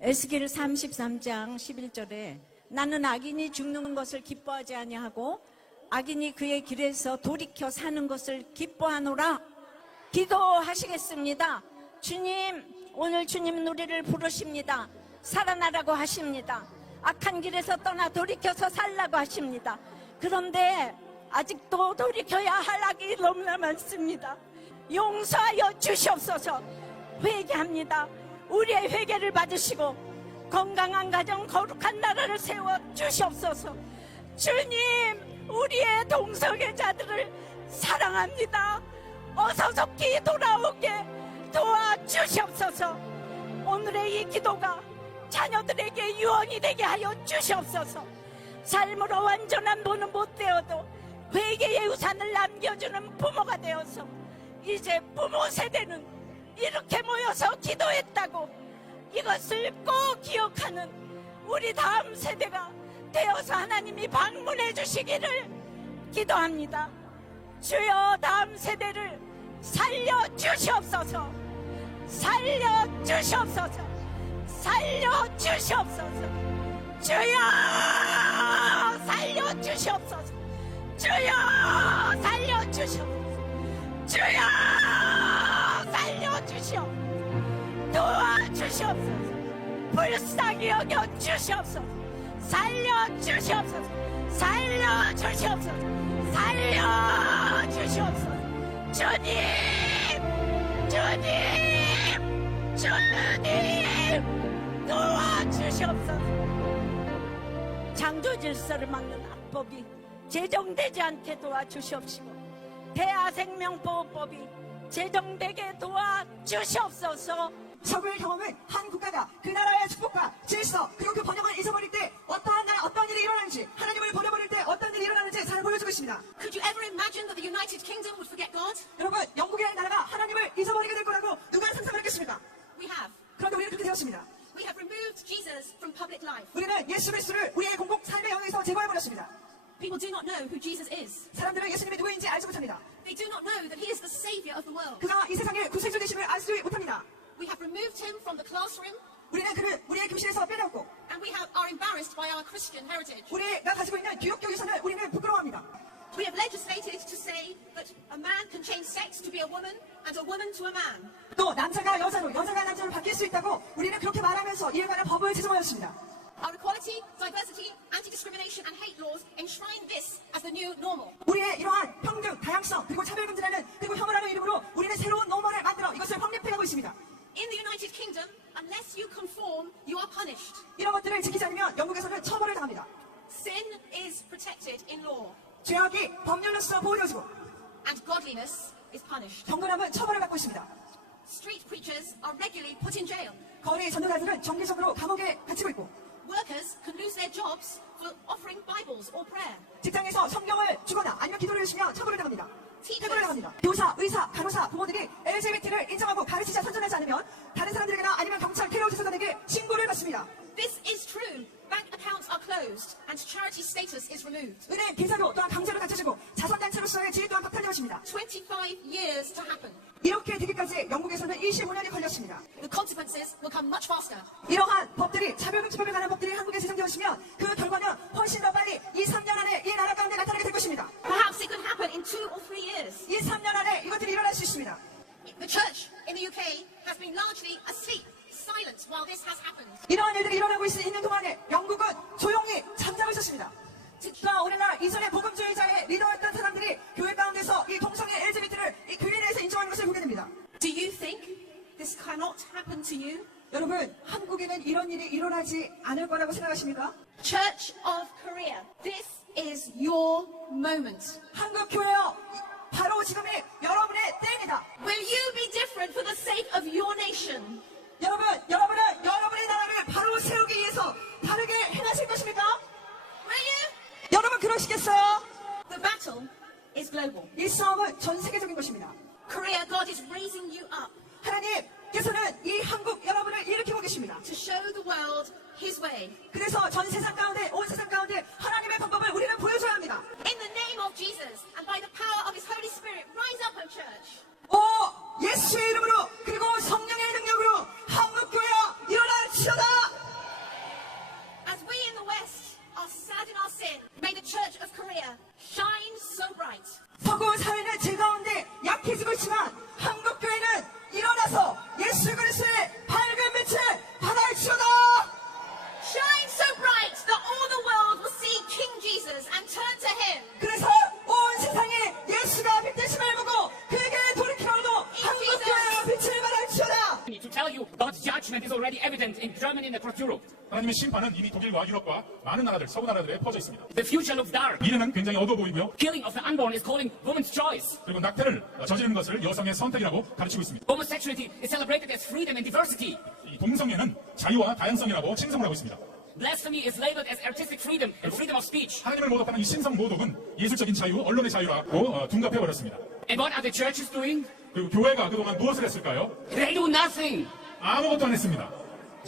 에스겔 33장 11절에 나는 악인이 죽는 것을 기뻐하지 아니하고 악인이 그의 길에서 돌이켜 사는 것을 기뻐하노라. 기도하시겠습니다. 주님, 오늘 주님은 우리를 부르십니다. 살아나라고 하십니다. 악한 길에서 떠나 돌이켜서 살라고 하십니다. 그런데 아직도 돌이켜야 할 악이 너무나 많습니다. 용서하여 주시옵소서. 회개합니다. 우리의 회개를 받으시고 건강한 가정, 거룩한 나라를 세워 주시옵소서. 주님, 우리의 동성애자들을 사랑합니다. 어서 속히 돌아오게 도와주시옵소서. 오늘의 이 기도가 자녀들에게 유언이 되게 하여 주시옵소서. 삶으로 완전한 부는 못 되어도 회개의 우산을 남겨주는 부모가 되어서 이제 부모 세대는 이렇게 모여서 기도했다고 이것을 꼭 기억하는 우리 다음 세대가 되어서 하나님이 방문해 주시기를 기도합니다. 주여, 다음 세대를 살려주시옵소서. 살려주시옵소서. 살려주시옵소서. 주여, 살려주시옵소서. 주여, 살려주시옵소서. 주여, 살려주시옵소서. 도와주시옵소서. 불쌍히 여겨주시옵소서. 살려주시옵소서. 살려주시옵소서. 살려주시옵소서. 주님, 주님, 주님, 도와주시옵소서. 창조 질서를 막는 악법이 제정되지 않게 도와주시옵시고 대하생명보호법이 제정되게 도와주시옵소서. 서구의 경험은 한 국가가 그 나라의 축복과 질서 그리고 그 번영을 잊어버릴 때 어떠한 나라 어떤 일이 일어나는지, 하나님을 버려버릴 때 어떤 일이 일어나는지 잘 보여주고 있습니다. Could you ever imagine that the United Kingdom would forget God? 여러분, 영국이라는 나라가 하나님을 잊어버리게 될 거라고 누가 상상을 했겠습니까? We have. 그런데 우리는 그렇게 되었습니다. We have removed Jesus from public life. 우리는 예수 그리스도를 우리의 공공 삶의 영역에서 제거해버렸습니다. People do not know who Jesus is. 사람들은 예수님이 누구인지 알지 못합니다. They do not know that he is the savior of the world. 그가 이 세상의 구세주 되심을 알지 못합니다. We have removed him from the classroom, 우리는 그를 우리의 교실에서 빼내었고 and we are embarrassed by our Christian heritage. 우리가 가지고 있는 기독교 유산을 우리는 부끄러워합니다. We have legislated to say that a man can change sex to be a woman and a woman to a man. 또 남자가 여자로, 여자가 남자로 바뀔 수 있다고 우리는 그렇게 말하면서 이에 관한 법을 제정하였습니다. Our equality, diversity, anti-discrimination and hate laws enshrine this as the new normal. 우리의 이러한 평등, 다양성, 그리고 차별금지라는 그리고 혐오라는 이름으로 우리는 새로운 노멀을 만들어 이것을 확립해가고 있습니다. In the United Kingdom, unless you conform, you are punished. 이런 것들을 지키지 않으면 영국에서는 처벌을 당합니다. Sin is protected in law, 죄악이 법률로서 보호되어지고 and godliness is punished. 경건함은 처벌을 받고 있습니다. Street preachers are regularly put in jail. 거리 전도자들은 정기적으로 감옥에 갇히고 있고 Workers can lose their jobs for offering Bibles or prayer. 직장에서 성경을 주거나 아니면 기도를 해주시면 처벌을 당합니다. Teachers. 해고를 당합니다. 교사, 의사, 간호사, 부모들이 LGBT를 인정하고 가르치자 선전하지 않으면 다른 사람들에게나 아니면 경찰, 테러 재소단에게 신고를 받습니다. This is true. Bank accounts are closed and charity status is removed. 은행 계좌도 또한 강제로 닫혀지고 자선단체로서의 지위 또한 박탈되었습니다. 25 years to happen. 이렇게 되기까지 영국에서는 25년이 걸렸습니다. The consequences will come much faster. 이러한 법들이, 차별금지법에 관한 법들이 한국에 제정되었으면 그 결과는 훨씬 더 빨리 2, 3년 안에 이 나라 가운데 나타나게 될 것입니다. Perhaps it could happen in 2 or 3 years. 2, 3년 안에 이것들이 일어날 수 있습니다. The church in the UK has been largely asleep, silent while this has happened. 이러한 일들이 일어나고 있는 동안에 영국은 조용히 잠자고 있었습니다. 또한 우리나라 이전에 복음주의자의 리더였던 사람들이 교회 가운데서 이 동성애 LGBT를 이 교회 내에서 인정하는 것을 보게 됩니다. Do you think this cannot happen to you? 여러분, 한국에는 이런 일이 일어나지 않을 거라고 생각하십니까? Church of Korea, this is your moment. 한국 교회여, 바로 지금이 여러분의 때입니다. Will you be different for the sake of your nation? 여러분은 여러분의 나라를 바로 세우기 위해서 다르게 행하실 것입니까? Will you? 여러분 그러시겠어요? The battle is global. 이 싸움은 전 세계적인 것입니다. Korea, God is raising you up 하나님께서는 이 한국 여러분을 일으키고 계십니다. to show the world His way. 그래서 전 세상 가운데, 온 세상 가운데 하나님의 방법을 우리는 보여줘야 합니다. In the name of Jesus and by the power of His Holy Spirit, rise up, O church. 예수의 이름으로 그리고 성령의 능력으로 한국 교회야 일어나시다. evident in Germany and across Europe. 하나님의 심판은 이미 독일과 유럽과 많은 나라들, 서구 나라들에 퍼져 있습니다. The future looks dark. 미래는 굉장히 어두워 보이고요. Killing of the unborn is calling woman's choice. 그리고 낙태를 저지르는 것을 여성의 선택이라고 가르치고 있습니다. Homosexuality is celebrated as freedom and diversity. 이 동성애는 자유와 다양성이라고 칭송을 하고 있습니다. Blasphemy is labeled as artistic freedom and freedom of speech. 하나님을 모독하는 이 신성 모독은 예술적인 자유, 언론의 자유라고 둔갑해버렸습니다. And what are the churches doing? 그리고 교회가 그동안 무엇을 했을까요? They do nothing. 아무것도 안 했습니다.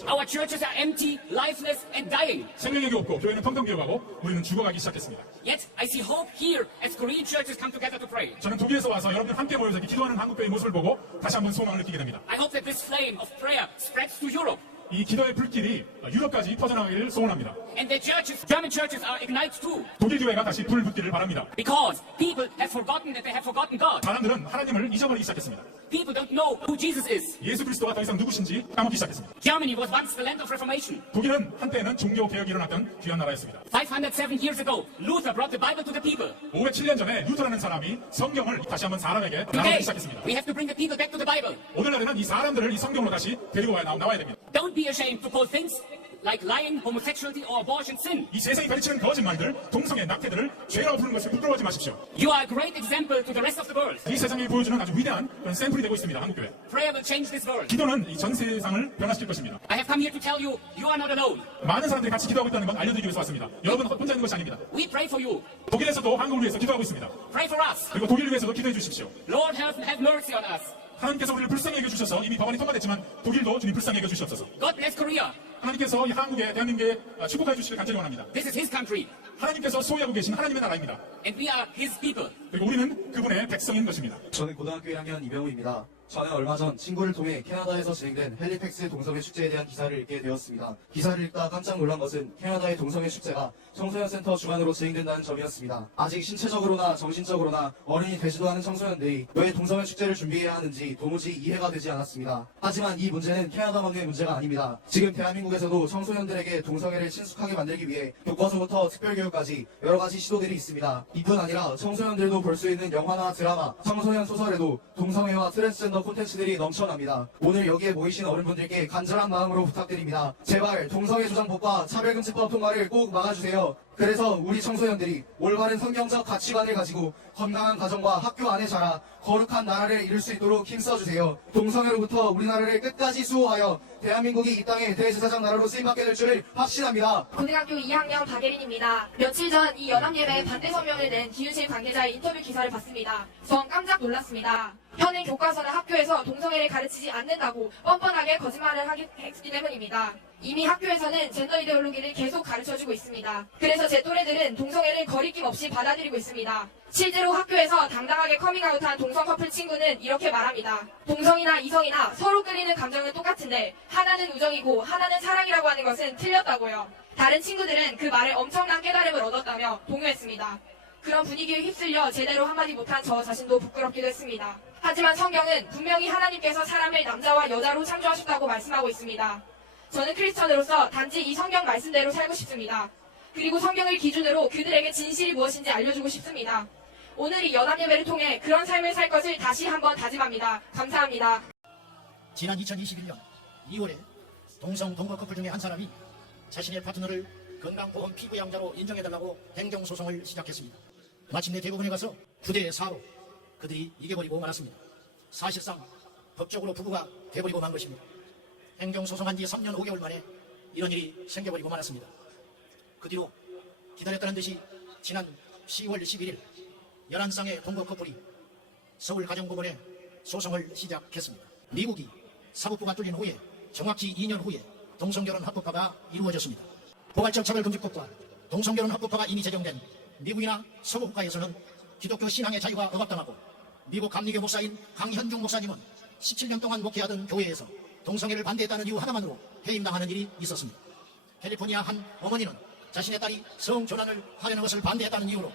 Our churches are empty, lifeless, and dying. 생명력이 없고 교회는 텅텅 비어가고 우리는 죽어가기 시작했습니다. Yet I see hope here as Korean churches come together to pray. 저는 독일에서 와서 여러분들 함께 모여서 이렇게 기도하는 한국교회의 모습을 보고 다시 한번 소망을 느끼게 됩니다. I hope that this flame of prayer spreads to Europe. 이 기도의 불길이 유럽까지 퍼져나가기를 소원합니다. And the churches, German churches are ignited too. 독일 교회가 다시 불 붙기를 바랍니다. Because people have forgotten that they have forgotten God. 사람들은 하나님을 잊어버리기 시작했습니다. People don't know who Jesus is. 예수 그리스도가 더 이상 누구신지 까먹기 시작했습니다. Germany was once the land of Reformation. 독일은 한때는 종교 개혁이 일어났던 귀한 나라였습니다. 507 years ago, Luther brought the Bible to the people. 507년 전에 루터라는 사람이 성경을 다시 한번 사람에게 Today, 나누기 시작했습니다. we have to bring the people back to the Bible. 오늘날에는 이 사람들을 이 성경으로 다시 데리고 나와야 됩니다. Don't be ashamed to call things like lying, homosexuality, or abortion sin. 이 세상이 가르치는 거짓말들, 동성애, 낙태들을 죄라고 부르는 것을 부끄러워하지 마십시오. You are a great example to the rest of the world. 이 세상이 보여주는 아주 위대한 그런 샘플이 되고 있습니다. 한국교회. Prayer will change this world. 기도는 이 전 세상을 변화시킬 것입니다. I have come here to tell you, you are not alone. 많은 사람들이 같이 기도하고 있다는 건 알려드리기 위해서 왔습니다. 여러분 혼자 있는 것이 아닙니다. We pray for you. 독일에서도 한국을 위해서 기도하고 있습니다. Pray for us. 그리고 독일을 위해서도 기도해 주십시오. Lord, have mercy on us. 하나님께서 우리를 불쌍히 여겨주셔서 이미 법안이 통과됐지만 독일도 주님 불쌍히 여겨주시옵소서. God bless Korea. 하나님께서 이 한국에 대한민국에 축복해 주시길 간절히 원합니다. This is His country, 하나님께서 소유하고 계신 하나님의 나라입니다. and we are His people. 그리고 우리는 그분의 백성인 것입니다. 저는 고등학교 1학년 이병우입니다. 저는 얼마 전 친구를 통해 캐나다에서 진행된 헬리팩스 동성애 축제에 대한 기사를 읽게 되었습니다. 기사를 읽다 깜짝 놀란 것은 캐나다의 동성애 축제가 청소년 센터 주관으로 진행된다는 점이었습니다. 아직 신체적으로나 정신적으로나 어른이 되지도 않은 청소년들이 왜 동성애 축제를 준비해야 하는지 도무지 이해가 되지 않았습니다. 하지만 이 문제는 캐나다만의 문제가 아닙니다. 지금 대한민국에서도 청소년들에게 동성애를 친숙하게 만들기 위해 교과서부터 특별교육까지 여러 가지 시도들이 있습니다. 이뿐 아니라 청소년들도 볼 수 있는 영화나 드라마, 청소년 소설에도 동성애와 트랜스젠더 콘텐츠들이 넘쳐납니다. 오늘 여기에 모이신 어른분들께 간절한 마음으로 부탁드립니다. 제발 동성애 조장법과 차별금지법 통과를 꼭 막아주세요. 그래서 우리 청소년들이 올바른 성경적 가치관을 가지고 건강한 가정과 학교 안에 자라 거룩한 나라를 이룰 수 있도록 힘써주세요. 동성애로부터 우리나라를 끝까지 수호하여 대한민국이 이 땅의 대제사장 나라로 쓰임받게 될 줄을 확신합니다. 고등학교 2학년 박예린입니다. 며칠 전 이 연합예배 반대 성명을 낸 기유실 관계자의 인터뷰 기사를 봤습니다. 전 깜짝 놀랐습니다. 현행 교과서나 학교에서 동성애를 가르치지 않는다고 뻔뻔하게 거짓말을 했기 때문입니다. 이미 학교에서는 젠더 이데올로기를 계속 가르쳐주고 있습니다. 그래서 제 또래들은 동성애를 거리낌 없이 받아들이고 있습니다. 실제로 학교에서 당당하게 커밍아웃한 동성 커플 친구는 이렇게 말합니다. 동성이나 이성이나 서로 끌리는 감정은 똑같은데 하나는 우정이고 하나는 사랑이라고 하는 것은 틀렸다고요. 다른 친구들은 그 말에 엄청난 깨달음을 얻었다며 동요했습니다. 그런 분위기에 휩쓸려 제대로 한마디 못한 저 자신도 부끄럽기도 했습니다. 하지만 성경은 분명히 하나님께서 사람을 남자와 여자로 창조하셨다고 말씀하고 있습니다. 저는 크리스천으로서 단지 이 성경 말씀대로 살고 싶습니다. 그리고 성경을 기준으로 그들에게 진실이 무엇인지 알려주고 싶습니다. 오늘 이 연합예배를 통해 그런 삶을 살 것을 다시 한번 다짐합니다. 감사합니다. 지난 2021년 2월에 동성 동거 커플 중에 한 사람이 자신의 파트너를 건강보험 피부양자로 인정해달라고 행정소송을 시작했습니다. 마침내 대법원에 가서 9대 4로 그들이 이겨버리고 말았습니다. 사실상 법적으로 부부가 돼버리고 만 것입니다. 행정소송한 지 3년 5개월 만에 이런 일이 생겨버리고 말았습니다. 그 뒤로 기다렸다는 듯이 지난 10월 11일 11쌍의 동거 커플이 서울가정법원에 소송을 시작했습니다. 미국이 사법부가 뚫린 후에 정확히 2년 후에 동성결혼 합법화가 이루어졌습니다. 포괄적 차별금지법과 동성결혼 합법화가 이미 제정된 미국이나 서구 국가에서는 기독교 신앙의 자유가 억압당하고 미국 감리교 목사인 강현중 목사님은 17년 동안 목회하던 교회에서 동성애를 반대했다는 이유 하나만으로 해임당하는 일이 있었습니다. 캘리포니아 한 어머니는 자신의 딸이 성전환을 하려는 것을 반대했다는 이유로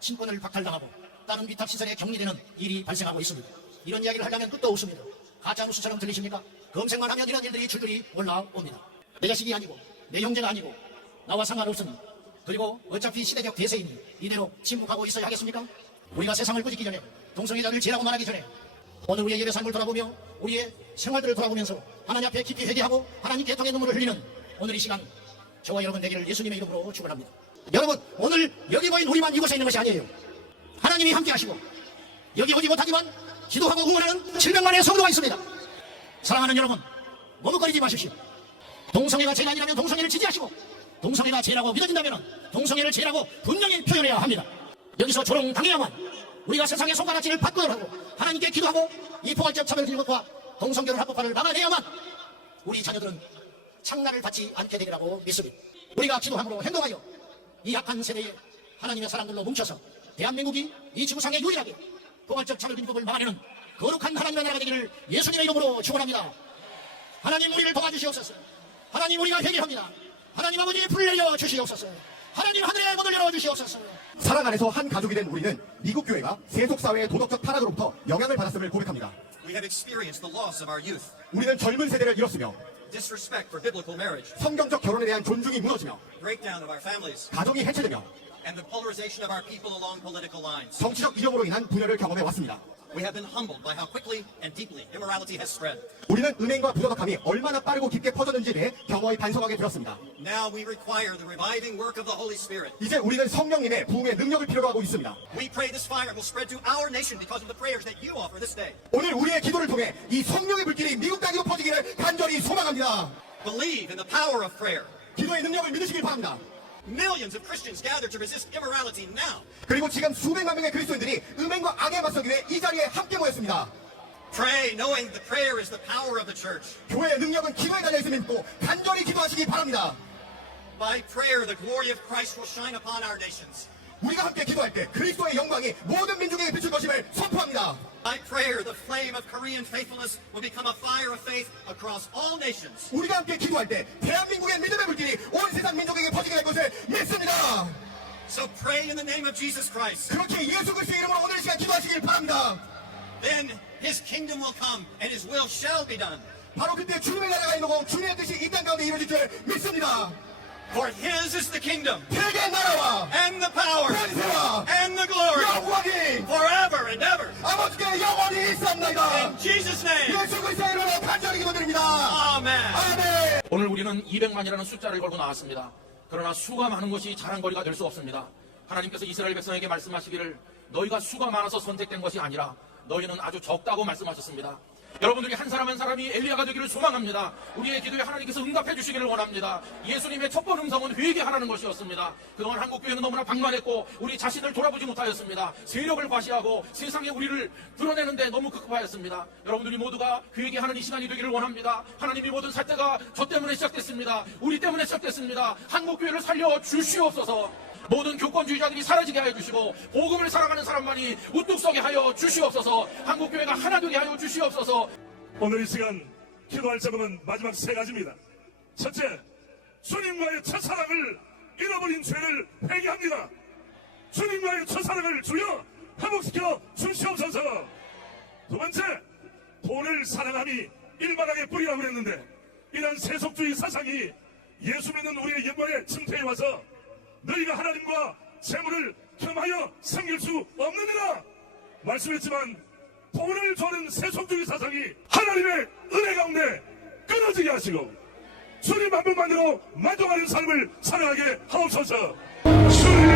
친권을 박탈당하고 다른 위탁시설에 격리되는 일이 발생하고 있습니다. 이런 이야기를 하려면 끝도 없습니다. 가짜뉴스처럼 들리십니까? 검색만 하면 이런 일들이 줄줄이 올라옵니다. 내 자식이 아니고 내 형제가 아니고 나와 상관없으니 그리고 어차피 시대적 대세이니 이대로 침묵하고 있어야 하겠습니까? 우리가 세상을 꾸짖기 전에 동성애자를 죄라고 말하기 전에 오늘 우리의 예배 삶을 돌아보며 우리의 생활들을 돌아보면서 하나님 앞에 깊이 회개하고 하나님께 애통의 눈물을 흘리는 오늘 이 시간 저와 여러분 되기를 예수님의 이름으로 축원합니다. 여러분 오늘 여기 모인 우리만 이곳에 있는 것이 아니에요. 하나님이 함께 하시고 여기 오지 못하지만 기도하고 응원하는 700만의 성도가 있습니다. 사랑하는 여러분 머뭇거리지 마십시오. 동성애가 죄가 아니라면 동성애를 지지하시고 동성애가 죄라고 믿어진다면 동성애를 죄라고 분명히 표현해야 합니다. 여기서 조롱당해야만 우리가 세상의 손가락질을 받고자 하고 하나님께 기도하고 이 포괄적 차별교육과 동성결혼 합법화를 막아내야만 우리 자녀들은 창날을 받지 않게 되리라고 믿습니다. 우리가 기도함으로 행동하여 이 약한 세대에 하나님의 사람들로 뭉쳐서 대한민국이 이 지구상에 유일하게 포괄적 차별교육법을 막아내는 거룩한 하나님의 나라가 되기를 예수님의 이름으로 축원합니다. 하나님 우리를 도와주시옵소서. 하나님 우리가 회개합니다. 하나님 아버지 불을 내려 주시옵소서. 하나님 하늘의 문을 열어 주시옵소서. 사랑 안에서 한 가족이 된 우리는 미국 교회가 세속사회의 도덕적 타락으로부터 영향을 받았음을 고백합니다. We have experienced the loss of our youth, 우리는 젊은 세대를 잃었으며 disrespect for biblical marriage, 성경적 결혼에 대한 존중이 무너지며 breakdown of our families, 가정이 해체되며 and the polarization of our people along political lines. 정치적 이념으로 인한 분열을 경험해 왔습니다. We have been humbled by how quickly and deeply immorality has spread. 우리는 은행과 부도덕함이 얼마나 빠르고 깊게 퍼졌는지에 대해 경험히 반성하게 되었습니다. Now we require the reviving work of the Holy Spirit. 이제 우리는 성령님의 부흥의 능력을 필요로 하고 있습니다. We pray this fire will spread to our nation because of the prayers that you offer this day. 오늘 우리의 기도를 통해 이 성령의 불길이 미국 땅에도 퍼지기를 간절히 소망합니다. Believe in the power of prayer. 기도의 능력을 믿으시길 바랍니다. Millions of Christians gather to resist immorality now. 그리고 지금 수백만 명의 그리스도인들이 음행과 악에 맞서기 위해 이 자리에 함께 모였습니다. Pray knowing the prayer is the power of the church. 교회의 능력은 기도에 달려있음을 믿고 간절히 기도하시기 바랍니다. By prayer the glory of Christ will shine upon our nations. 우리가 함께 기도할 때 그리스도의 영광이 모든 민족에게 비출 것임을 선포합니다. By prayer the flame of Korean faithfulness will become a fire of faith across all nations. 우리가 함께 기도할 때 대한민국의 믿음의 불길이 온 세상 민족에게 퍼지게 될 것을 믿습니다. So pray in the name of Jesus Christ. 그렇게 예수 그리스도의 이름으로 오늘 이 시간 기도하시길 바랍니다. Then his kingdom will come and his will shall be done. 바로 그때 주님의 나라가 이루고 주님의 뜻이 이 땅 가운데 이루어질 줄 믿습니다. For his is the kingdom 대개 나라와 and the power 권세와 and the glory 영광이 forever and ever. 아버지께 영원히 있사옵나이다. In Jesus' name. 예수 그리스도의 이름으로 간절히 기도드립니다. Amen. 아멘. 오늘 우리는 200만이라는 숫자를 걸고 나왔습니다. 그러나 수가 많은 것이 자랑거리가 될 수 없습니다. 하나님께서 이스라엘 백성에게 말씀하시기를 너희가 수가 많아서 선택된 것이 아니라 너희는 아주 적다고 말씀하셨습니다. 여러분들이 한 사람 한 사람이 엘리야가 되기를 소망합니다. 우리의 기도에 하나님께서 응답해 주시기를 원합니다. 예수님의 첫 번 음성은 회개하라는 것이었습니다. 그동안 한국교회는 너무나 방만했고 우리 자신을 돌아보지 못하였습니다. 세력을 과시하고 세상에 우리를 드러내는데 너무 급급하였습니다. 여러분들이 모두가 회개하는 이 시간이 되기를 원합니다. 하나님이 모든 살때가 저 때문에 시작됐습니다. 우리 때문에 시작됐습니다. 한국교회를 살려 주시옵소서. 모든 교권주의자들이 사라지게 하여 주시고 복음을 사랑하는 사람만이 우뚝 서게 하여 주시옵소서. 한국교회가 하나 되게 하여 주시옵소서. 오늘 이 시간 기도할 제목은 마지막 세 가지입니다. 첫째, 주님과의 첫사랑을 잃어버린 죄를 회개합니다. 주님과의 첫사랑을 주여 회복시켜 주시옵소서. 두 번째, 돈을 사랑함이 일반하게 뿌리라고 그랬는데 이런 세속주의 사상이 예수 믿는 우리의 영광에 침투해 와서 너희가 하나님과 재물을 겸하여 섬길 수 없느니라 말씀했지만 돈을 주는 세속주의 사상이 하나님의 은혜 가운데 끊어지게 하시고 주님 한 분만으로 만족하는 삶을 살아가게 하옵소서. 주님